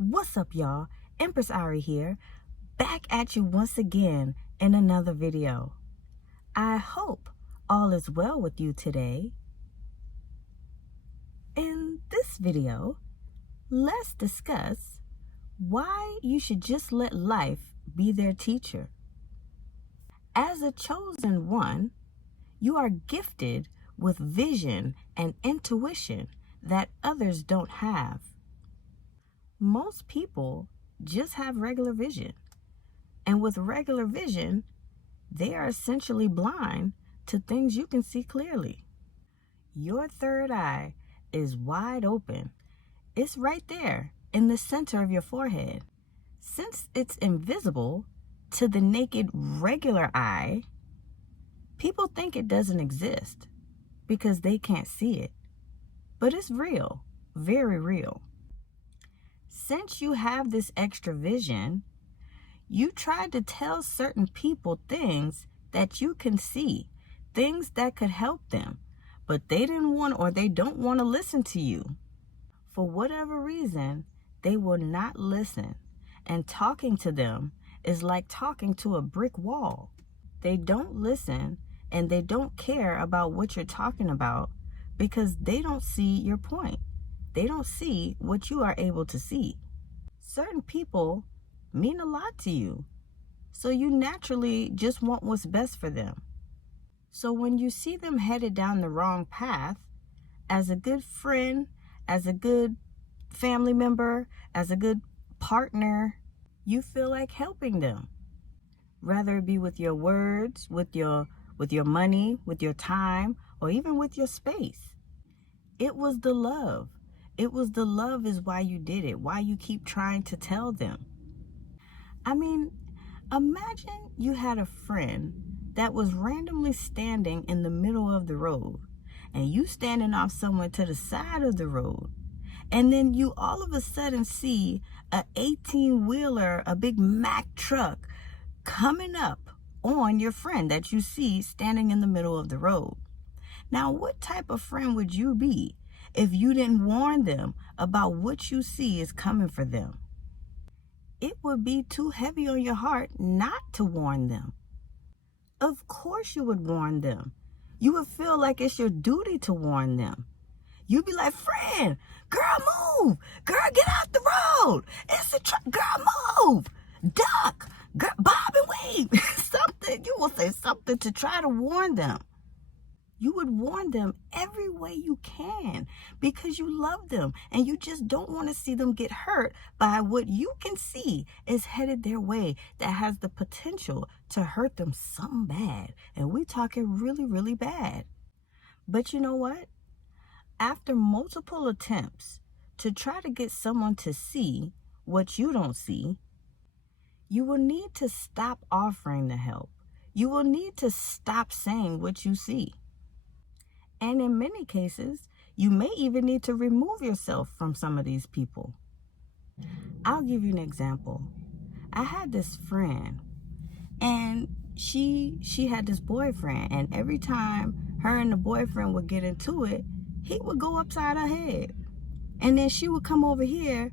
What's up, y'all? Empress Ari here, back at you once again in another video. I hope all is well with you today. In this video, let's discuss why you should just let life be their teacher. As a chosen one, you are gifted with vision and intuition that others don't have. Most people just have regular vision. And with regular vision, they are essentially blind to things you can see clearly. Your third eye is wide open. It's right there in the center of your forehead. Since it's invisible to the naked regular eye, people think it doesn't exist because they can't see it. But it's real, very real. Since you have this extra vision, you tried to tell certain people things that you can see, things that could help them, but they didn't want or they don't want to listen to you. For whatever reason, they will not listen, and talking to them is like talking to a brick wall. They don't listen and they don't care about what you're talking about because they don't see your point. They don't see what you are able to see. Certain people mean a lot to you, so you naturally just want what's best for them. So when you see them headed down the wrong path, as a good friend, as a good family member, as a good partner, you feel like helping them. Rather it be with your words, with your money, with your time, or even with your space. It was the love. It was the love is why you did it, why you keep trying to tell them. I mean, imagine you had a friend that was randomly standing in the middle of the road, and you standing off somewhere to the side of the road, and then you all of a sudden see a 18-wheeler, a big Mack truck coming up on your friend that you see standing in the middle of the road. Now, what type of friend would you be if you didn't warn them about what you see is coming for them? It would be too heavy on your heart not to warn them. Of course you would warn them. You would feel like it's your duty to warn them. You'd be like, friend, girl, move. Girl, get out the road. It's a truck. Girl, move. Duck. Girl, bob and weave. Something. You will say something to try to warn them. You would warn them every way you can because you love them and you just don't want to see them get hurt by what you can see is headed their way that has the potential to hurt them something bad. And we're talking really, really bad. But you know what? After multiple attempts to try to get someone to see what you don't see, you will need to stop offering the help. You will need to stop saying what you see. And in many cases, you may even need to remove yourself from some of these people. I'll give you an example. I had this friend, and she had this boyfriend, and every time her and the boyfriend would get into it, he would go upside her head. And then she would come over here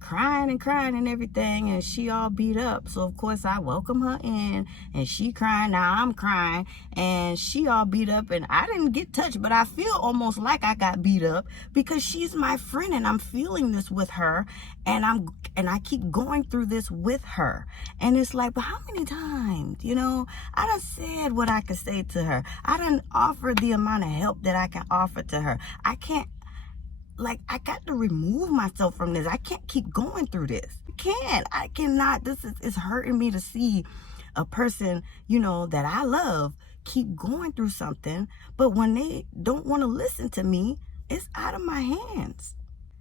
crying and everything, and she all beat up. So of course I welcome her in, and she crying. Now I'm crying, and she all beat up, and I didn't get touched, but I feel almost like I got beat up because she's my friend and I'm feeling this with her, and I keep going through this with her. And it's like, but how many times, I done said what I could say to her. I done offered the amount of help that I can offer to her. I got to remove myself from this. I can't keep going through this. I cannot. It's hurting me to see a person, that I love keep going through something. But when they don't want to listen to me, it's out of my hands.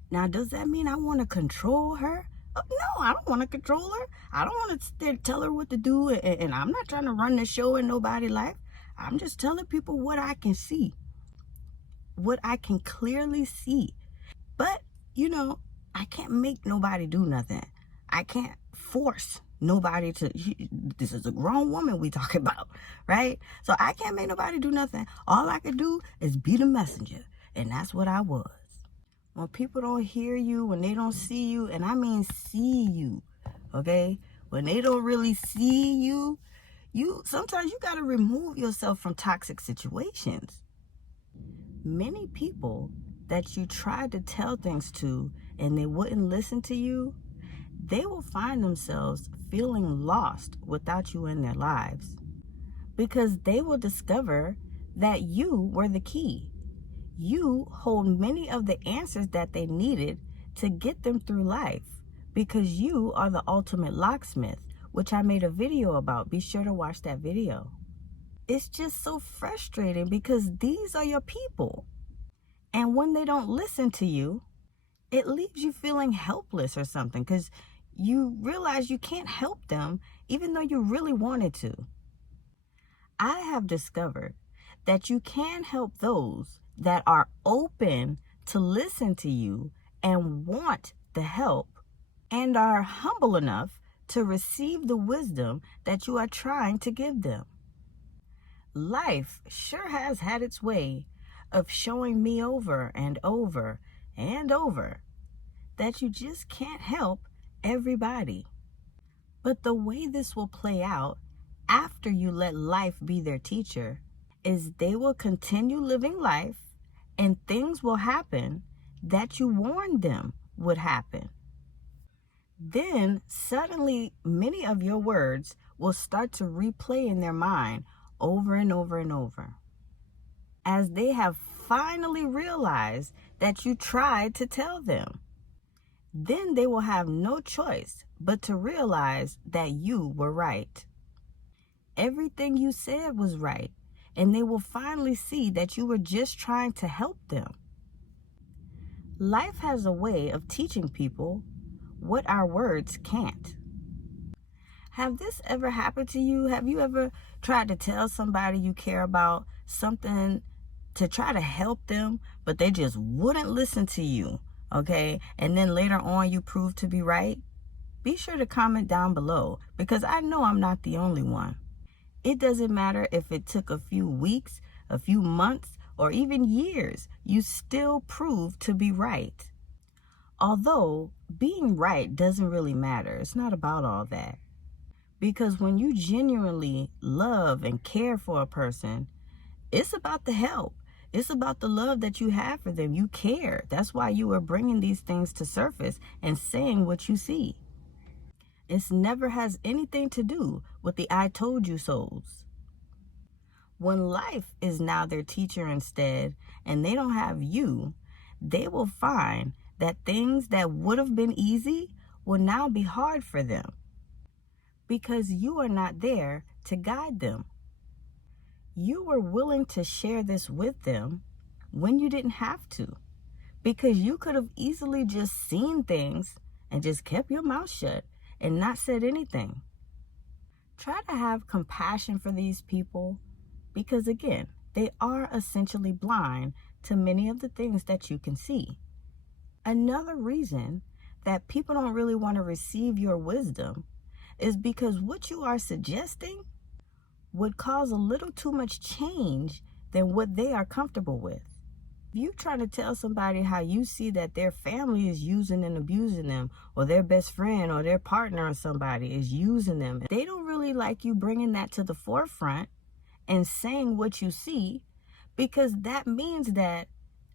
Now, does that mean I want to control her? No, I don't want to control her. I don't want to tell her what to do. And I'm not trying to run the show in nobody's life. I'm just telling people what I can see, what I can clearly see. But, I can't make nobody do nothing. I can't force nobody to. This is a grown woman we talking about, right? So I can't make nobody do nothing. All I could do is be the messenger. And that's what I was. When people don't hear you, when they don't see you, and I mean see you, okay? When they don't really see you, sometimes you got to remove yourself from toxic situations. Many people that you tried to tell things to and they wouldn't listen to you, they will find themselves feeling lost without you in their lives, because they will discover that you were the key. You hold many of the answers that they needed to get them through life, because you are the ultimate locksmith, which I made a video about. Be sure to watch that video. It's just so frustrating because these are your people. And when they don't listen to you, it leaves you feeling helpless or something, because you realize you can't help them even though you really wanted to. I have discovered that you can help those that are open to listen to you and want the help and are humble enough to receive the wisdom that you are trying to give them. Life sure has had its way of showing me over and over and over that you just can't help everybody. But the way this will play out after you let life be their teacher is they will continue living life and things will happen that you warned them would happen. Then suddenly many of your words will start to replay in their mind over and over and over, as they have finally realized that you tried to tell them. Then they will have no choice but to realize that you were right. Everything you said was right, and they will finally see that you were just trying to help them. Life has a way of teaching people what our words can't. Have this ever happened to you? Have you ever tried to tell somebody you care about something to try to help them, but they just wouldn't listen to you, okay? And then later on you prove to be right? Be sure to comment down below, because I know I'm not the only one. It doesn't matter if it took a few weeks, a few months, or even years, you still prove to be right. Although being right doesn't really matter. It's not about all that. Because when you genuinely love and care for a person, it's about the help. It's about the love that you have for them. You care. That's why you are bringing these things to surface and saying what you see. It never has anything to do with the I told you so's. When life is now their teacher instead, and they don't have you, they will find that things that would have been easy will now be hard for them, because you are not there to guide them. You were willing to share this with them when you didn't have to, because you could have easily just seen things and just kept your mouth shut and not said anything. Try to have compassion for these people, because again, they are essentially blind to many of the things that you can see. Another reason that people don't really want to receive your wisdom is because what you are suggesting would cause a little too much change than what they are comfortable with. If you try to tell somebody how you see that their family is using and abusing them, or their best friend or their partner or somebody is using them, they don't really like you bringing that to the forefront and saying what you see, because that means that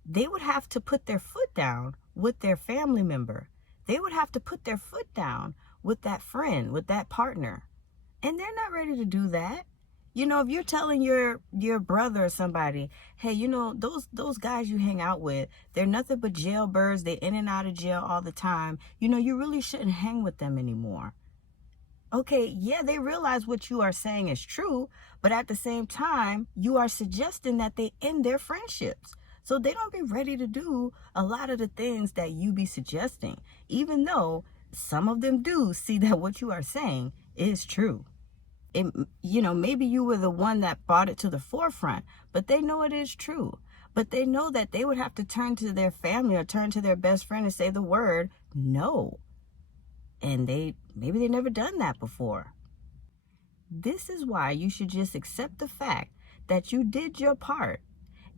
they would have to put their foot down with their family member. They would have to put their foot down with that friend, with that partner. And they're not ready to do that. You know, if you're telling your brother or somebody, hey, you know, those guys you hang out with, they're nothing but jailbirds. They're in and out of jail all the time. You know, you really shouldn't hang with them anymore. Okay, yeah, they realize what you are saying is true, but at the same time, you are suggesting that they end their friendships. So they don't be ready to do a lot of the things that you be suggesting, even though some of them do see that what you are saying is true. You know, maybe you were the one that brought it to the forefront, but they know it is true. But they know that they would have to turn to their family or turn to their best friend and say the word no. And maybe they never done that before. This is why you should just accept the fact that you did your part.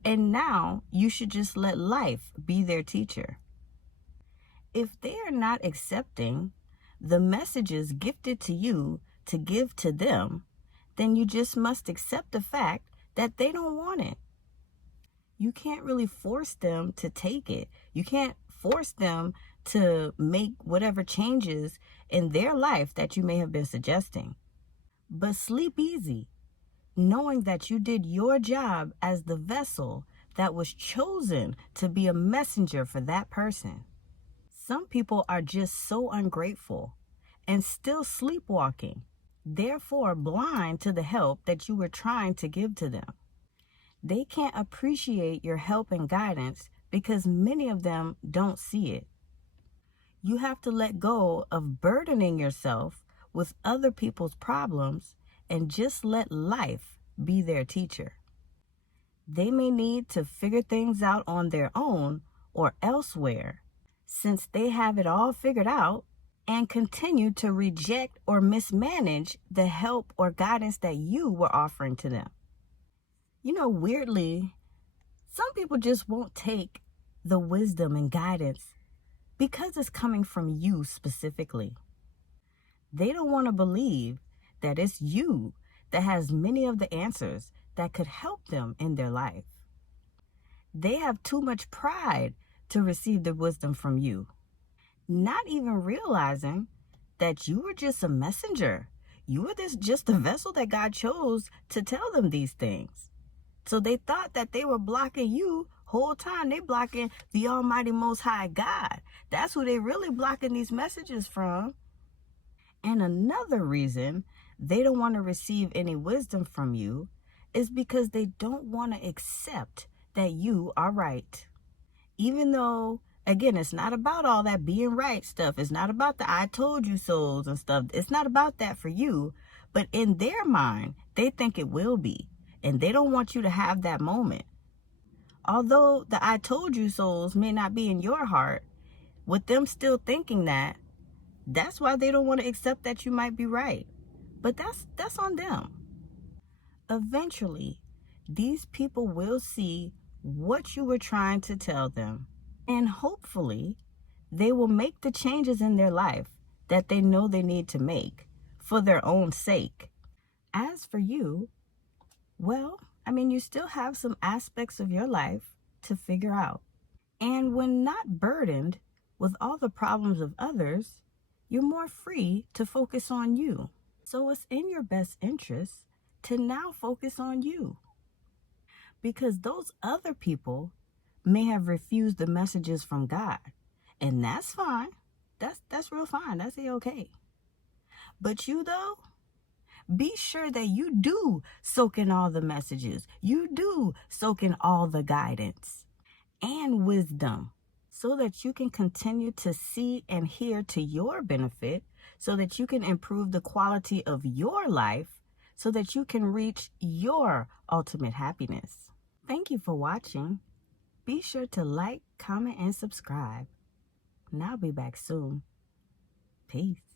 And now you should just let life be their teacher. If they are not accepting the messages gifted to you to give to them, then you just must accept the fact that they don't want it. You can't really force them to take it. You can't force them to make whatever changes in their life that you may have been suggesting. But sleep easy, knowing that you did your job as the vessel that was chosen to be a messenger for that person. Some people are just so ungrateful and still sleepwalking, therefore blind to the help that you were trying to give to them. They can't appreciate your help and guidance because many of them don't see it. You have to let go of burdening yourself with other people's problems and just let life be their teacher. They may need to figure things out on their own or elsewhere, since they have it all figured out, and continue to reject or mismanage the help or guidance that you were offering to them. Weirdly, some people just won't take the wisdom and guidance because it's coming from you specifically. They don't want to believe that it's you that has many of the answers that could help them in their life. They have too much pride to receive the wisdom from you, not even realizing that you were just a messenger. You were just a vessel that God chose to tell them these things. So they thought that they were blocking you whole time. They blocking the Almighty Most High God. That's who they really blocking these messages from. And another reason they don't want to receive any wisdom from you is because they don't want to accept that you are right. Even though, again, it's not about all that being right stuff. It's not about the I told you so's and stuff. It's not about that for you. But in their mind, they think it will be. And they don't want you to have that moment. Although the I told you so's may not be in your heart, with them still thinking that, that's why they don't want to accept that you might be right. But that's on them. Eventually, these people will see what you were trying to tell them. And hopefully, they will make the changes in their life that they know they need to make for their own sake. As for you, well, you still have some aspects of your life to figure out. And when not burdened with all the problems of others, you're more free to focus on you. So it's in your best interest to now focus on you. Because those other people may have refused the messages from God. And that's fine. That's real fine. That's okay. But you, though, be sure that you do soak in all the messages. You do soak in all the guidance and wisdom so that you can continue to see and hear to your benefit, so that you can improve the quality of your life, so that you can reach your ultimate happiness. Thank you for watching. Be sure to like, comment, and subscribe. And I'll be back soon. Peace.